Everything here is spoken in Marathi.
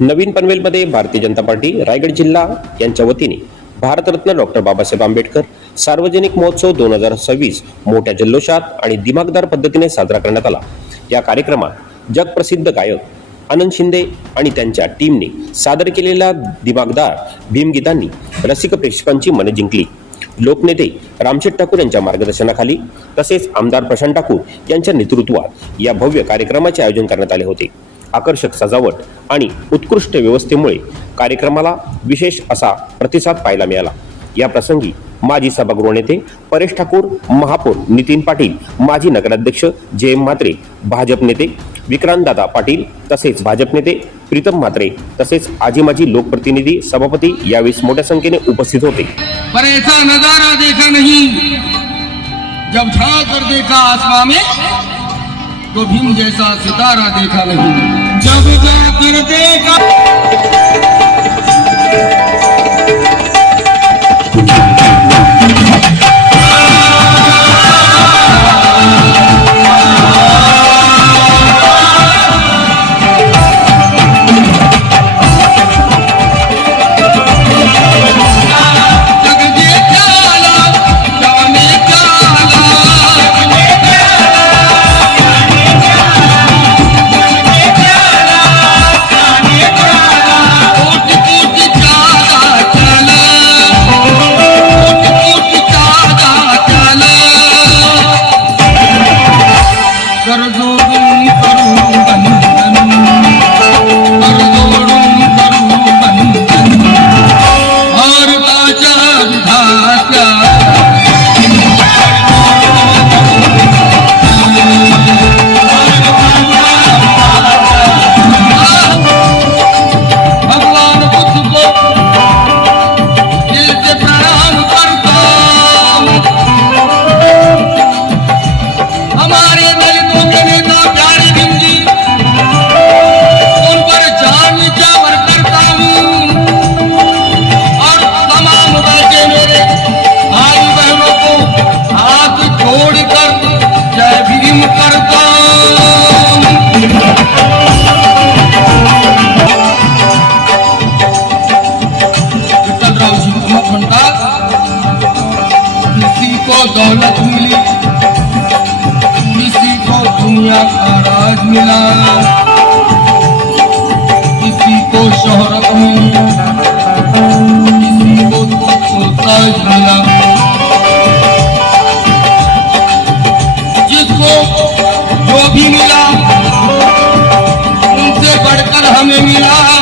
नवीन पनवेलमध्ये भारतीय जनता पार्टी रायगड जिल्हा यांच्या वतीने भारतरत्न डॉक्टर बाबासाहेब आंबेडकर सार्वजनिक महोत्सव 2026 मोठ्या जल्लोषात आणि दिमागदार पद्धतीने साजरा करण्यात आला। या कार्यक्रमात जगप्रसिद्ध गायक आनंद शिंदे आणि त्यांच्या टीमने सादर केलेल्या दिमागदार भीमगीतांनी रसिक प्रेक्षकांची मने जिंकली। लोकनेते रामशेठ ठाकूर यांच्या मार्गदर्शनाखाली तसेच आमदार प्रशांत ठाकूर यांच्या नेतृत्वात या भव्य कार्यक्रमाचे आयोजन करण्यात आले होते। आकर्षक सजावट आणि उत्कृष्ट व्यवस्थेमुळे कार्यक्रमाला विशेष असा प्रतिसाद पाहायला मिळाला। या प्रसंगी माजी सभागृह नेते परेश ठाकूर, महापौर नितीन पाटील, माजी नगराध्यक्ष जयम म्हात्रे, भाजप नेते विक्रांतदादा पाटील तसेच भाजप नेते प्रीतम म्हात्रे तसेच आजी माजी लोकप्रतिनिधी सभापती यावेळी मोठ्या संख्येने उपस्थित होते। पर ऐसा नजारा देखा नहीं जब झांक कर देखा आसमां में तो भीम जैसा सितारा देखा नहीं। जब जाकर देखा दौलत मिली, किसी को दुनिया का राज मिला, किसी को शोहरत मिली, किसी को ताज मिला। जिसको जो भी मिला उनसे बढ़कर हमें मिला।